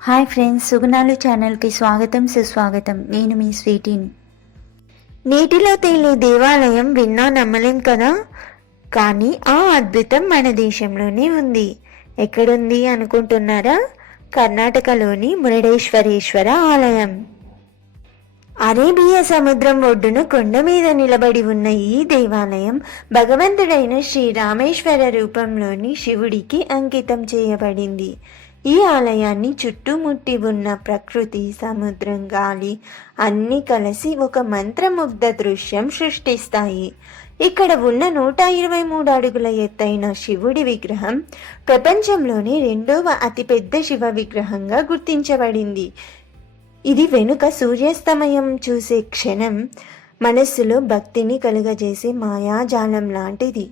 Hi friends సుగుణాలు ఛానల్కి స్వాగతం సుస్వాగతం. నేను మీ స్వీటీని. నీటిలో తేలే దేవాలయం విన్నా నమ్మలేం కదా? కానీ ఆ అద్భుతం మన దేశంలోనే ఉంది. ఎక్కడుంది అనుకుంటున్నారా? కర్ణాటకలోని మురడేశ్వరేశ్వర ఆలయం. అరేబియా సముద్రం ఒడ్డున కొండ మీద నిలబడి ఉన్న ఈ దేవాలయం భగవంతుడైన శ్రీ రామేశ్వర రూపంలోని శివుడికి అంకితం చేయబడింది. ఈ ఆలయాన్ని చుట్టుముట్టి ఉన్న ప్రకృతి సముద్రం గాలి అన్నీ కలిసి ఒక మంత్రముగ్ధ దృశ్యం సృష్టిస్తాయి. ఇక్కడ ఉన్న నూట ఇరవై మూడు అడుగుల ఎత్తైన శివుడి విగ్రహం ప్రపంచంలోనే రెండవ అతిపెద్ద శివ విగ్రహంగా గుర్తించబడింది. ఇది వెనుక సూర్యాస్తమయం చూసే క్షణం మనస్సులో భక్తిని కలుగజేసే మాయాజాలం లాంటిది.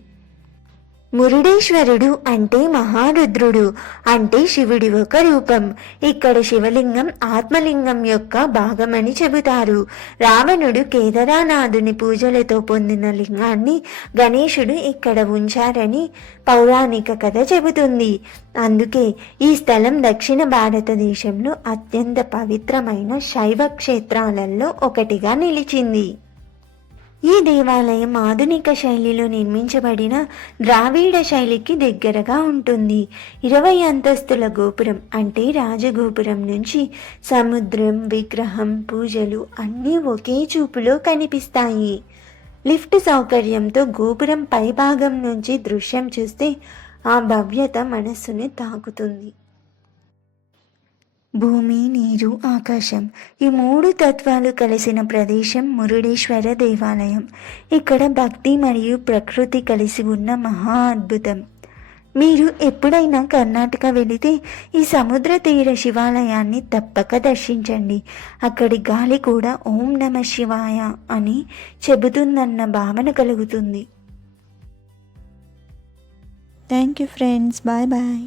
మురుడేశ్వరుడు అంటే మహారుద్రుడు అంటే శివుడి ఒక రూపం. ఇక్కడ శివలింగం ఆత్మలింగం యొక్క భాగమని చెబుతారు. రావణుడు కేదరానాథుని పూజలతో పొందిన లింగాన్ని గణేశుడు ఇక్కడ ఉంచారని పౌరాణిక కథ చెబుతుంది. అందుకే ఈ స్థలం దక్షిణ భారతదేశంలో అత్యంత పవిత్రమైన శైవ క్షేత్రాలలో ఒకటిగా నిలిచింది. ఈ దేవాలయం ఆధునిక శైలిలో నిర్మించబడిన ద్రావిడ శైలికి దగ్గరగా ఉంటుంది. ఇరవై అంతస్తుల గోపురం అంటే రాజగోపురం నుంచి సముద్రం విగ్రహం పూజలు అన్నీ ఒకే చూపులో కనిపిస్తాయి. లిఫ్ట్ సౌకర్యంతో గోపురం పైభాగం నుంచి దృశ్యం చూస్తే ఆ భవ్యత మనస్సును తాకుతుంది. భూమి నీరు ఆకాశం ఈ మూడు తత్వాలు కలిసిన ప్రదేశం మురుడేశ్వర దేవాలయం. ఇక్కడ భక్తి మరియు ప్రకృతి కలిసి ఉన్న మహా అద్భుతం. మీరు ఎప్పుడైనా కర్ణాటక వెళితే ఈ సముద్ర తీర శివాలయాన్ని తప్పక దర్శించండి. అక్కడి గాలి కూడా ఓం నమ శివాయ అని చెబుతుందన్న భావన కలుగుతుంది. Thank you friends bye bye